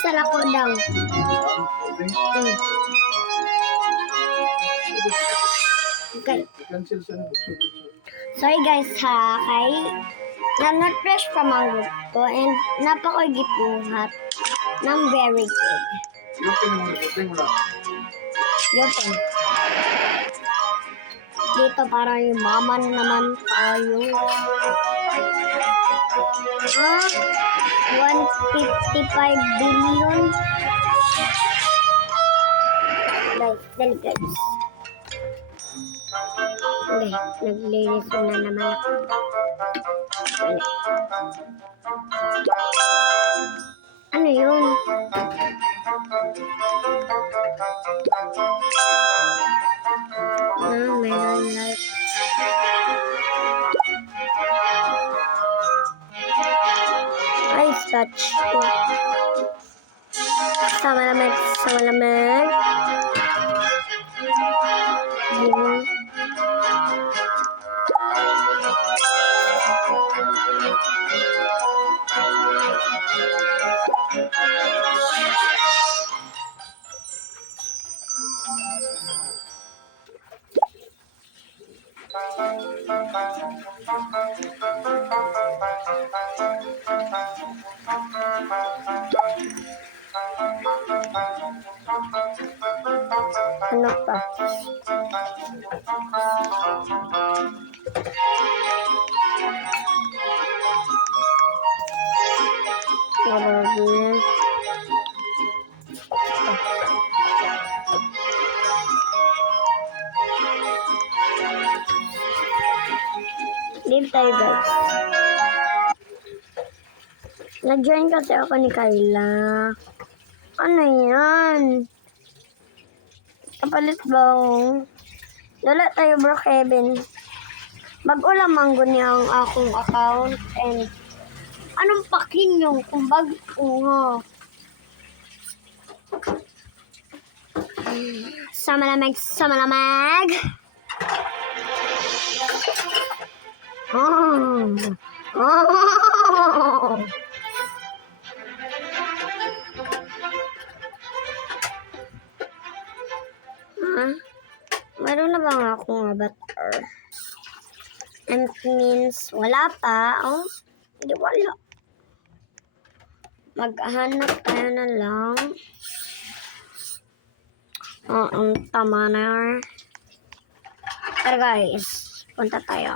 sa lakodang. Okay. Sorry guys ha, kay na-refresh pa manggod ko and napaka-gipuhat ng very good. Yun. Dito para yumaman naman tayo. 155 billion. Dali guys. Okay, naglinis na naman ako. Ano yun? Meron like ay, touch ko. Sama naman. Yun. Ano pa? Grabe. Leave tayo guys. Nag-join kasi ako ni Kayla. Ano yan? Kapalit ba? Lala tayo bro Kevin. Mag-ulam manggo niya ang akong account and anong pakin yung kung bago Sama lamig. Meron na bang akong avatar? And means wala pa. Hindi wala. Maghanap tayo na lang. Ang tama na. Pero guys, punta tayo.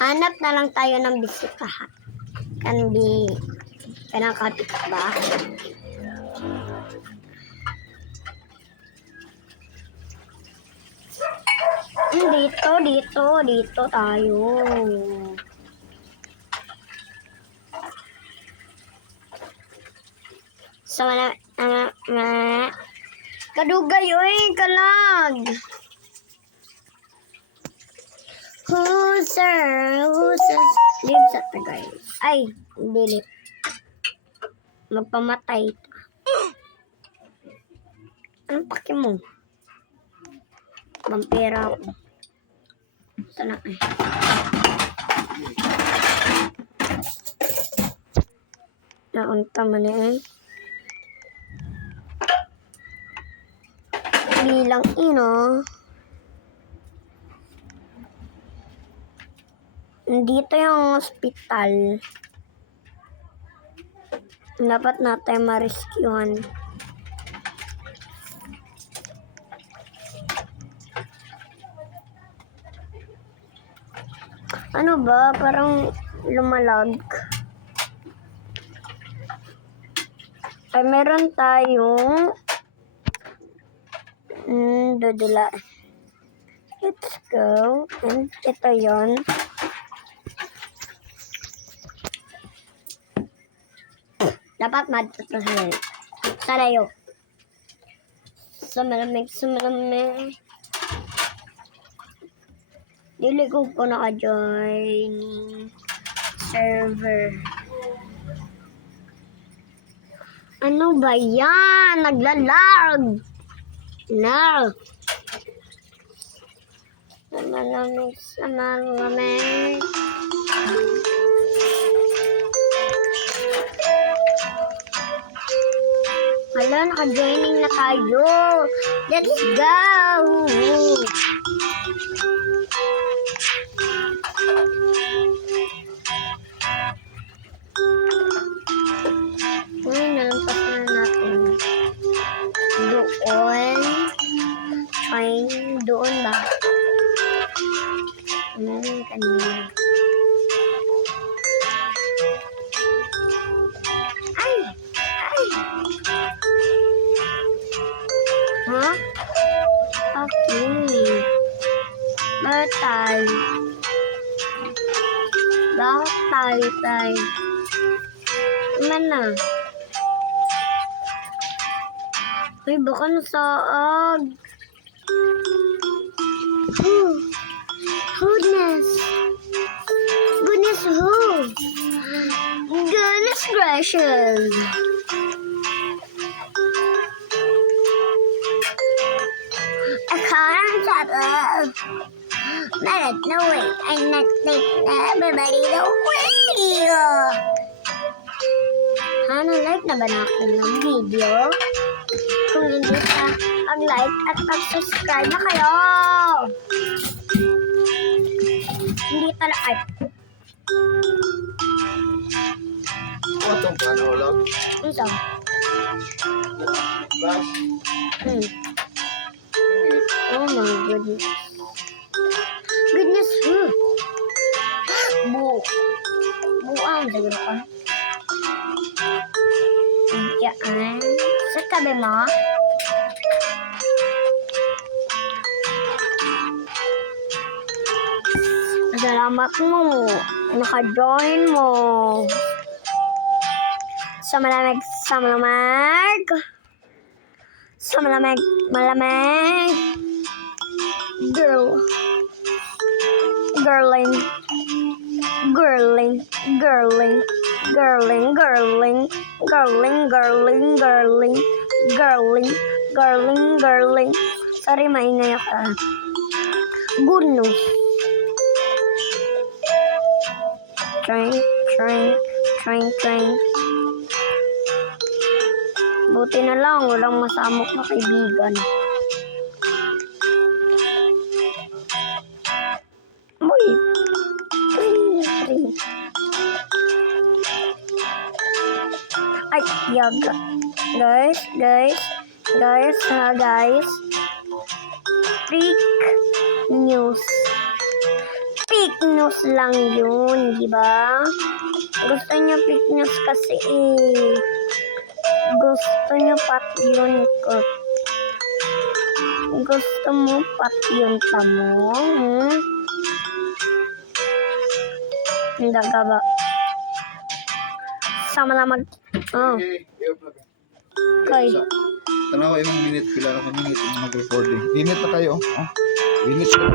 Hanap na lang tayo ng bisitahan. Kandi pinakapit ba? Dito tayo. Sama na, kadugay, oy, kalag. Who's leave sa tagay. Ay, delete. Magpamatay. Anong paki mo? Vampira ako. Sana ay. Naunta man eh. Bilang dito yung hospital. Dapat natin ma-rescuehan. Ano ba? Parang lumalag. Ay, meron tayong dudula. Let's go. And ito yon. Dapat matutuhan. Sarayo. Sumalamig. Dili ko naka-join server. Ano ba yan? Naglalag. No. Malamig. Yan, naka-joining na tayo. Let's go! Ngayon, nalampas na natin. Doon. Trying doon ba? Kanina. Ay! Ay! Ha? Okay. Batay. Batay, tay. Mana? Ay, baka nasaag. Oh, goodness. Goodness who? Goodness gracious. I can't shut up. But no way. I'm not taking everybody away. Like na ba natin ng video? Kung hindi pa, mag-like at mag-subscribe na kayo. Hindi talaga ay. Otong paano lang? Ito. Gas? Oh my goodness. Goodness who? Buang siguro ka. Diyan. Sa tabi mo. Salamat mo. Naka-join mo. Sa malamig. Sa malamig. Sa malamig. Malamig. Girl. Girling. Girling. Girling. Girling. Girling. Girling. Girling. Girling. Girling. Girling. Girling. Sorry, maingay ako. Good news. Train. Buti na lang, walang masamok na kaibigan. Uy! Train. Ay, yaga. Guys. Fake news lang yun, di ba? Gusto niyo fake news kasi gusto niyo pat yun ko. Gusto mo pat yun tamo? Hindi ka ba? Sama na mag... Oh. Okay. Tanaw yung minute pila ako minute mag-recording. Init na kayo. Oh. Init na.